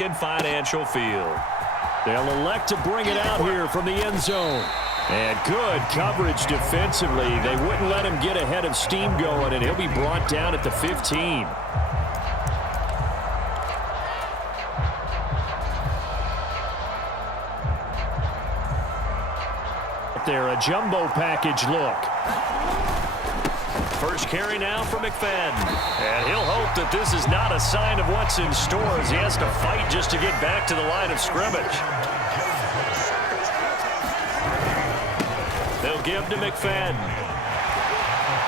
in financial field. They'll elect to bring it out here from the end zone. And good coverage defensively. They wouldn't let him get ahead of steam going, and he'll be brought down at the 15. There, a jumbo package look. First carry now for McFadden. And he'll hope that this is not a sign of what's in store as he has to fight just to get back to the line of scrimmage. They'll give to McFadden.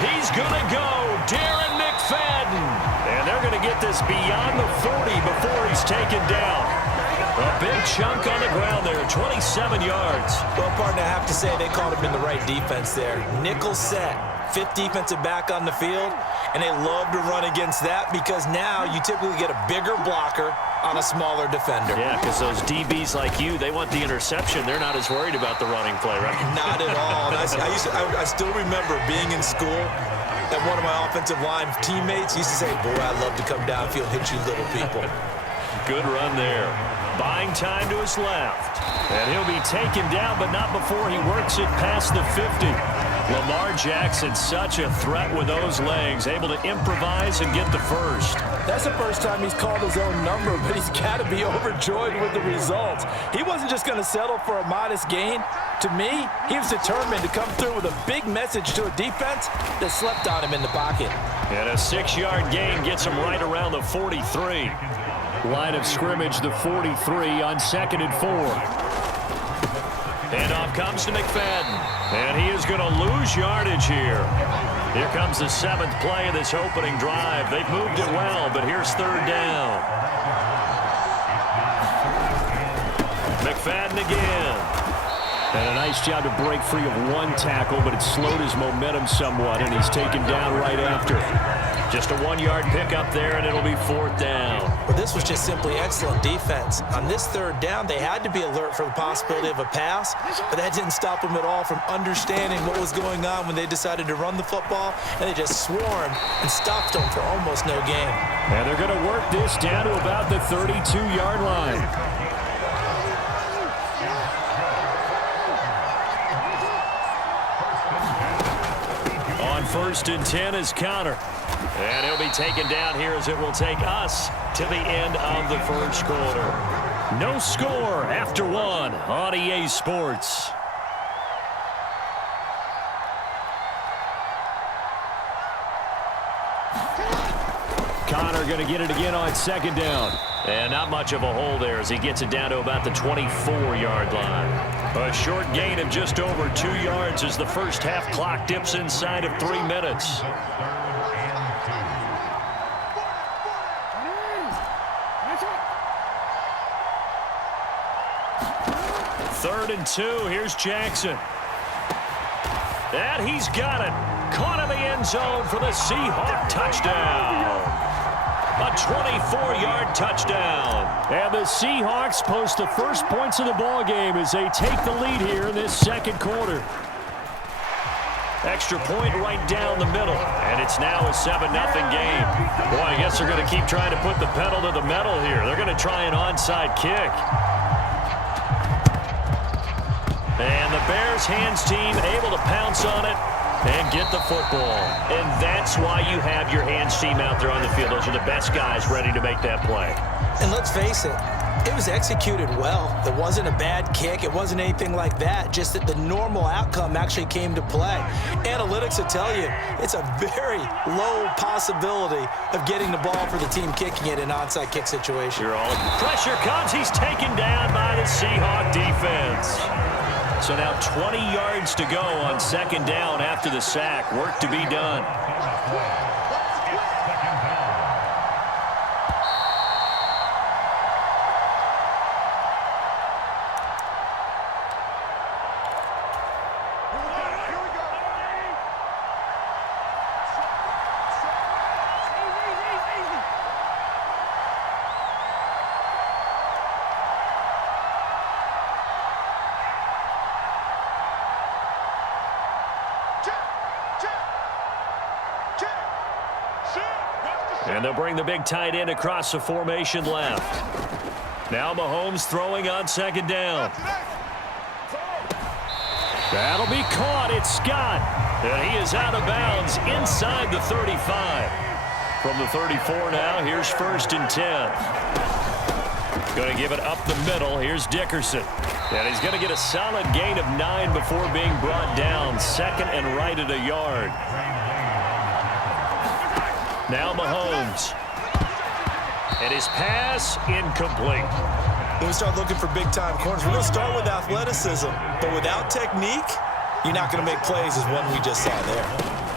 He's going to go. Darren McFadden. And they're going to get this beyond the 40 before he's taken down. A big chunk on the ground there, 27 yards. Well, partner, I have to say they called him in the right defense there. Nickel set, fifth defensive back on the field, and they love to run against that because now you typically get a bigger blocker on a smaller defender. Yeah, because those DBs like you, they want the interception. They're not as worried about the running play, right? Not at all. I still remember being in school, and one of my offensive line teammates used to say, boy, I'd love to come downfield, hit you little people. Good run there. Buying time to his left. And he'll be taken down, but not before he works it past the 50. Lamar Jackson, such a threat with those legs, able to improvise and get the first. That's the first time he's called his own number, but he's got to be overjoyed with the results. He wasn't just going to settle for a modest gain. To me, he was determined to come through with a big message to a defense that slept on him in the pocket. And a 6-yard gain gets him right around the 43. Line of scrimmage, the 43 on 2nd and 4. Handoff comes to McFadden. And he is going to lose yardage here. Here comes the 7th play of this opening drive. They've moved it well, but here's 3rd down. McFadden again. And a nice job to break free of one tackle, but it slowed his momentum somewhat, and he's taken down right after. Just a 1-yard pickup there, and it'll be 4th down. Well, this was just simply excellent defense. On this 3rd down, they had to be alert for the possibility of a pass, but that didn't stop them at all from understanding what was going on when they decided to run the football, and they just swarmed and stopped them for almost no gain. And they're going to work this down to about the 32-yard line. On 1st and 10 is Connor. And he'll be taken down here as it will take us to the end of the first quarter. No score after 1 on EA Sports. Connor going to get it again on 2nd down. And not much of a hole there as he gets it down to about the 24-yard line. A short gain of just over 2 yards as the first half clock dips inside of 3 minutes. 3rd and 2. Here's Jackson. And he's got it. Caught in the end zone for the Seahawk touchdown. A 24-yard touchdown. And the Seahawks post the first points of the ball game as they take the lead here in this 2nd quarter. Extra point right down the middle. And it's now a 7-0 game. Boy, I guess they're going to keep trying to put the pedal to the metal here. They're going to try an onside kick. And the Bears hands team able to pounce on it and get the football. And that's why you have your hands team out there on the field. Those are the best guys ready to make that play. And let's face it, it was executed well. It wasn't a bad kick. It wasn't anything like that. Just that the normal outcome actually came to play. Analytics will tell you it's a very low possibility of getting the ball for the team kicking it in an onside kick situation. Pressure comes. He's taken down by the Seahawk defense. So now 20 yards to go on 2nd down after the sack. Work to be done. And they'll bring the big tight end across the formation left. Now Mahomes throwing on second down. That'll be caught. It's Scott. And he is out of bounds inside the 35. From the 34 now, here's 1st and 10. Going to give it up the middle. Here's Dickerson. And he's going to get a solid gain of 9 before being brought down. 2nd and right at a yard. Now Mahomes. And his pass incomplete. When we start looking for big-time corners, we're going to start with athleticism. But without technique, you're not going to make plays as one we just saw there.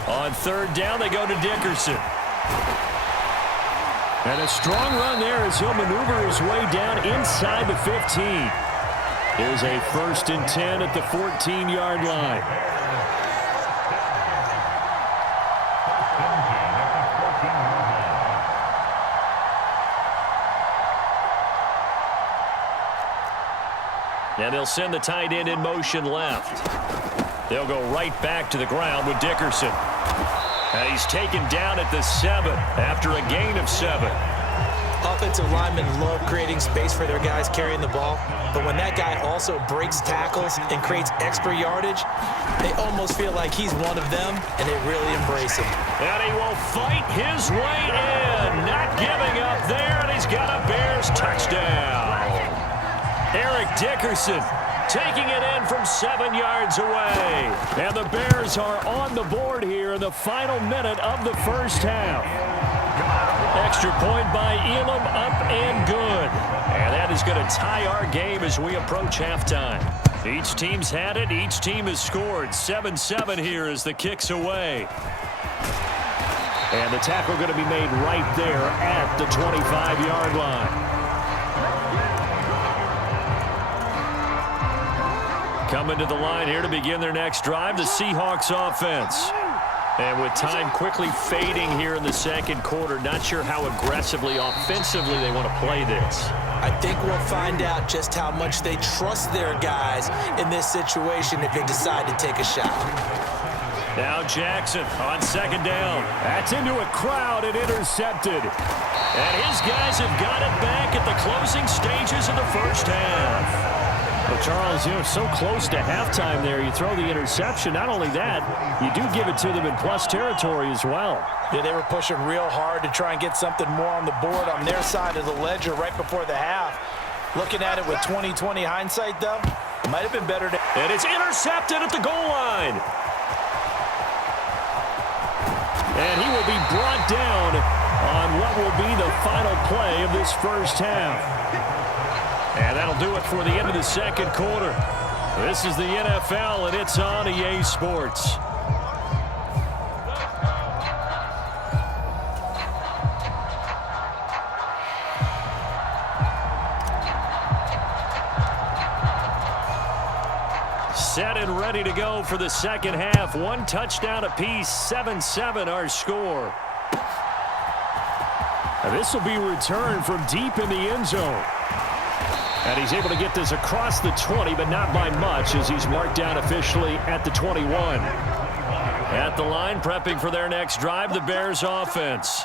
On 3rd down, they go to Dickerson. And a strong run there as he'll maneuver his way down inside the 15. Here's a 1st and 10 at the 14-yard line. And they'll send the tight end in motion left. They'll go right back to the ground with Dickerson. And he's taken down at the 7 after a gain of 7. Offensive linemen love creating space for their guys carrying the ball. But when that guy also breaks tackles and creates extra yardage, they almost feel like he's one of them, and they really embrace him. And he will fight his way in. Not giving up there, and he's got a Bears touchdown. Eric Dickerson taking it in from 7 yards away. And the Bears are on the board here in the final minute of the first half. Extra point by Elam, up and good. And that is going to tie our game as we approach halftime. Each team's had it. Each team has scored. 7-7 here as the kick's away. And the tackle going to be made right there at the 25-yard line. Coming to the line here to begin their next drive, the Seahawks offense. And with time quickly fading here in the second quarter, not sure how aggressively, offensively they want to play this. I think we'll find out just how much they trust their guys in this situation if they decide to take a shot. Now Jackson on second down. That's into a crowd and intercepted. And his guys have got it back at the closing stages of the first half. Well, Charles, so close to halftime there. You throw the interception. Not only that, you do give it to them in plus territory as well. Yeah, they were pushing real hard to try and get something more on the board on their side of the ledger right before the half. Looking at it with 20/20 hindsight, though, it might have been better to... And it's intercepted at the goal line. And he will be brought down on what will be the final play of this first half. And that'll do it for the end of the second quarter. This is the NFL, and it's on EA Sports. Set and ready to go for the second half. 1 touchdown apiece, 7-7 our score. Now this will be returned from deep in the end zone. And he's able to get this across the 20, but not by much as he's marked down officially at the 21. At the line, prepping for their next drive, the Bears offense.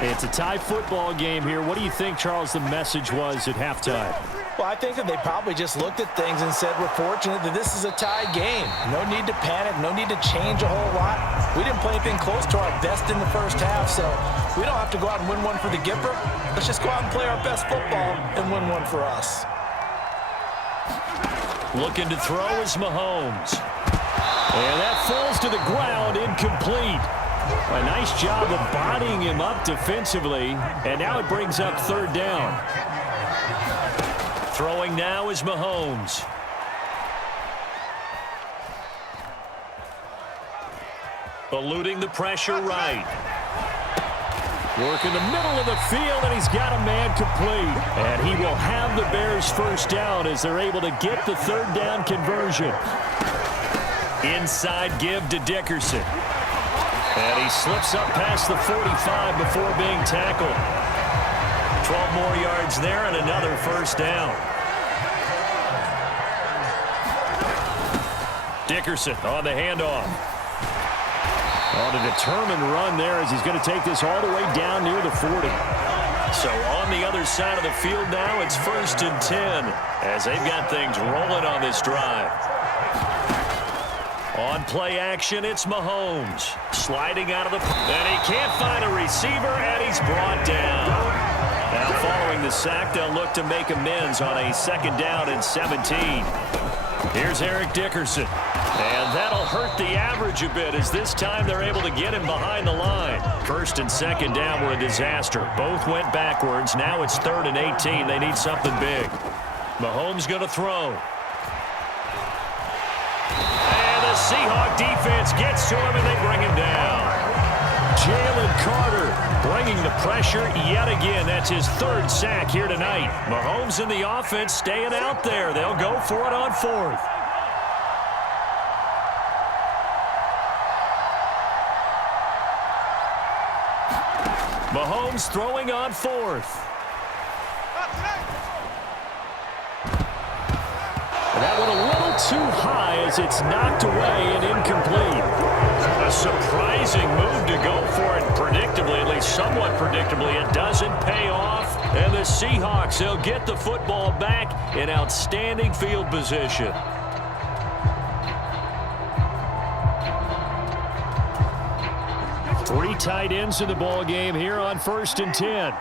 It's a tie football game here. What do you think, Charles, the message was at halftime? Well, I think that they probably just looked at things and said, we're fortunate that this is a tie game. No need to panic, no need to change a whole lot. We didn't play anything close to our best in the first half, so we don't have to go out and win one for the Gipper. Let's just go out and play our best football and win one for us. Looking to throw is Mahomes. And that falls to the ground, incomplete. A nice job of bodying him up defensively, and now it brings up 3rd down. Throwing now is Mahomes. Eluding the pressure right. Work in the middle of the field, and he's got a man complete. And he will have the Bears first down as they're able to get the 3rd down conversion. Inside give to Dickerson. And he slips up past the 45 before being tackled. 12 more yards there and another first down. Dickerson on the handoff. On a determined run there as he's going to take this all the way down near the 40. So on the other side of the field now, it's 1st and 10 as they've got things rolling on this drive. On play action, it's Mahomes. Sliding out of the... And he can't find a receiver, and he's brought down. Now following the sack, they'll look to make amends on a 2nd down and 17. Here's Eric Dickerson. And that'll hurt the average a bit as this time they're able to get him behind the line. 1st and 2nd down were a disaster. Both went backwards. Now it's 3rd and 18. They need something big. Mahomes going to throw. And the Seahawk defense gets to him and they bring him down. Jalen Carter bringing the pressure yet again. That's his 3rd sack here tonight. Mahomes and the offense staying out there. They'll go for it on 4th. Mahomes throwing on 4th. That one a little too high as it's knocked away and incomplete. A surprising move to go for it predictably, at least somewhat predictably. It doesn't pay off. And the Seahawks, they'll get the football back in outstanding field position. Three tight ends in the ball game here on 1st and 10.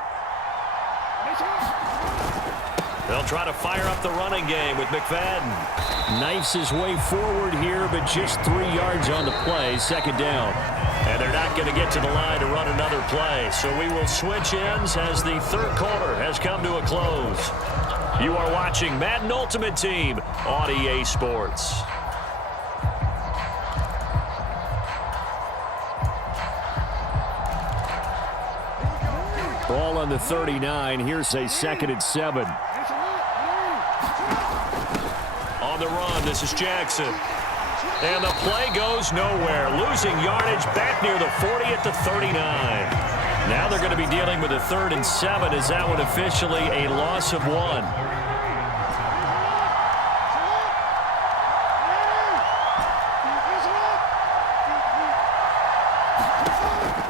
They'll try to fire up the running game with McFadden. Knifes his way forward here, but just 3 yards on the play, 2nd down. And they're not going to get to the line to run another play. So we will switch ends as the 3rd quarter has come to a close. You are watching Madden Ultimate Team on EA Sports. Ball on the 39. Here's a 2nd and 7. On the run, this is Jackson. And the play goes nowhere. Losing yardage back near the 40 at the 39. Now they're going to be dealing with a 3rd and 7. Is that one officially a loss of 1?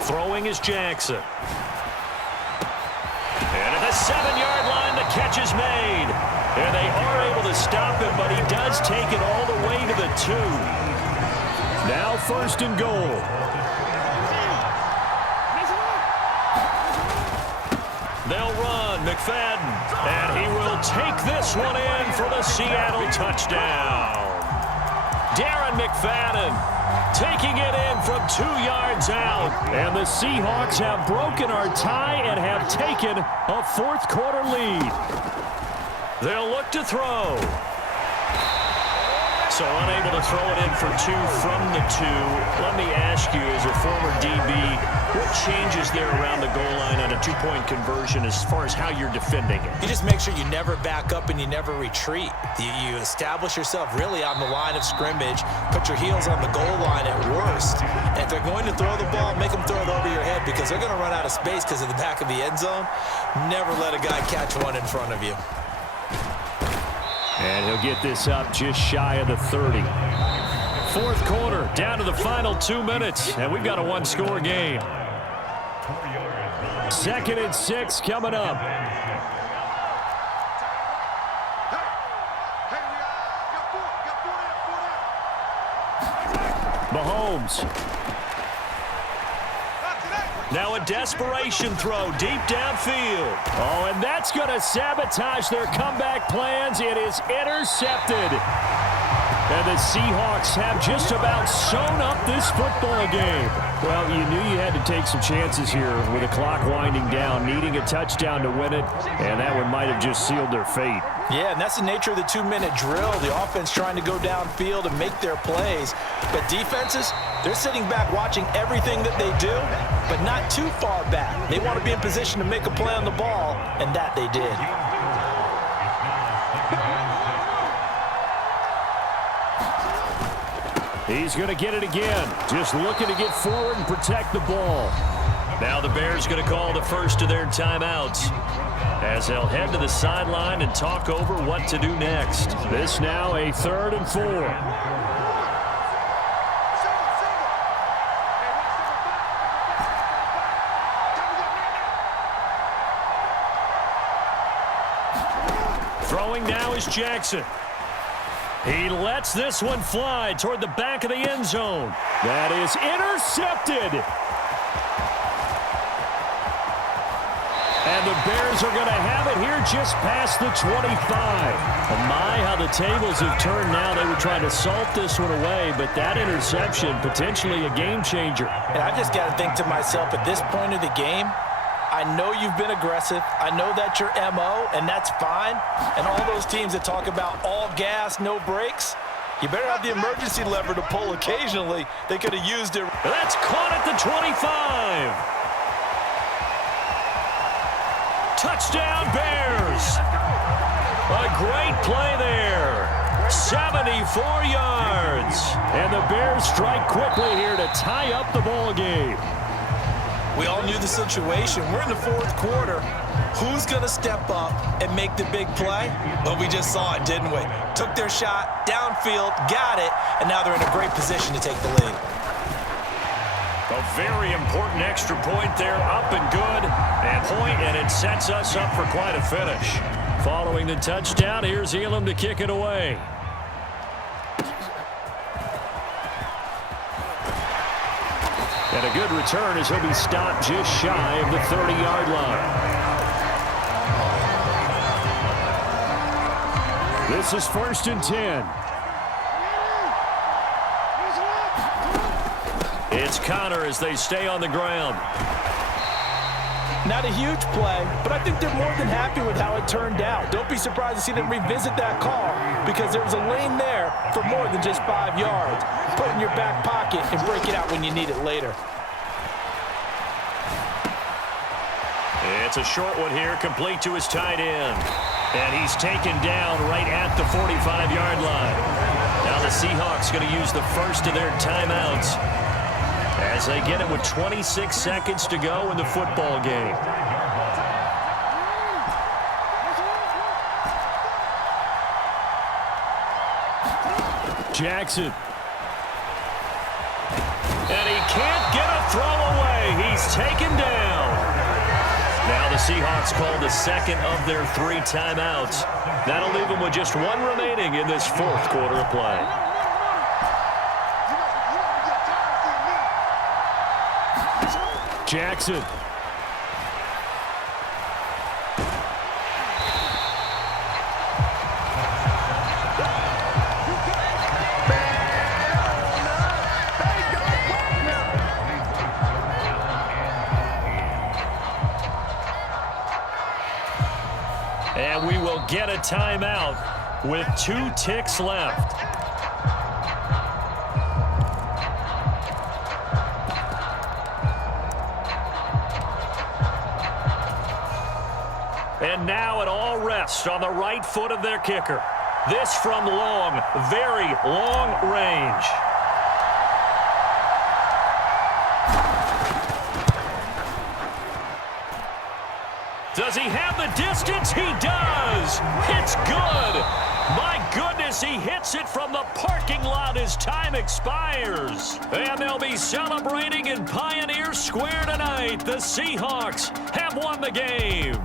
Throwing is Jackson. And at the 7-yard line, the catch is made. And they are able to stop him, but he does take it all the way to the 2. Now 1st and goal. They'll run, McFadden. And he will take this one in for the Seattle touchdown. Darren McFadden taking it in from 2 yards out. And the Seahawks have broken our tie and have taken a 4th quarter lead. They'll look to throw. So unable to throw it in for 2 from the 2. Let me ask you, as a former DB, what changes there around the goal line on a 2-point conversion as far as how you're defending it? You just make sure you never back up and you never retreat. You establish yourself really on the line of scrimmage, put your heels on the goal line at worst. And if they're going to throw the ball, make them throw it over your head because they're going to run out of space because of the back of the end zone. Never let a guy catch one in front of you. And he'll get this up just shy of the 30. 4th quarter, down to the final 2 minutes, and we've got a 1-score game. 2nd and 6 coming up. Mahomes. Now a desperation throw deep downfield. Oh, and that's going to sabotage their comeback plans. It is intercepted. And the Seahawks have just about sewn up this football game. Well, you knew you had to take some chances here with the clock winding down, needing a touchdown to win it, and that one might have just sealed their fate. Yeah, and that's the nature of the 2-minute drill. The offense trying to go downfield and make their plays. But defenses, they're sitting back watching everything that they do, but not too far back. They want to be in position to make a play on the ball, and that they did. He's going to get it again. Just looking to get forward and protect the ball. Now the Bears going to call the first of their timeouts as they'll head to the sideline and talk over what to do next. This now a 3rd and 4. Throwing now is Jackson. He lets this one fly toward the back of the end zone. That is intercepted. And the Bears are going to have it here just past the 25. My, how the tables have turned now. They were trying to salt this one away, but that interception, potentially a game changer. And I just got to think to myself, at this point of the game, I know you've been aggressive. I know that's your MO, and that's fine. And all those teams that talk about all gas, no brakes, you better have the emergency lever to pull occasionally. They could have used it. That's caught at the 25. Touchdown, Bears. A great play there. 74 yards. And the Bears strike quickly here to tie up the ball game. We all knew the situation. We're in the fourth quarter. Who's going to step up and make the big play? Well, we just saw it, didn't we? Took their shot, downfield, got it, and now they're in a great position to take the lead. A very important extra point there, up and good. And it sets us up for quite a finish. Following the touchdown, here's Elam to kick it away. And a good return as he'll be stopped just shy of the 30-yard line. This is 1st and 10. It's Connor as they stay on the ground. Not a huge play, but I think they're more than happy with how it turned out. Don't be surprised to see them revisit that call because there was a lane there for more than just 5 yards. Put it in your back pocket and break it out when you need it later. It's a short one here, complete to his tight end. And he's taken down right at the 45-yard line. Now the Seahawks going to use the first of their timeouts as they get it with 26 seconds to go in the football game. Jackson. And he can't get a throw away. He's taken down. Now the Seahawks call the second of their 3 timeouts. That'll leave them with just 1 remaining in this fourth quarter of play. Jackson. And we will get a timeout with 2 ticks left. And now it all rests on the right foot of their kicker. This from long, very long range. Does he have the distance? He does. It's good. My goodness, he hits it from the parking lot as time expires. And they'll be celebrating in Pioneer Square tonight. The Seahawks have won the game.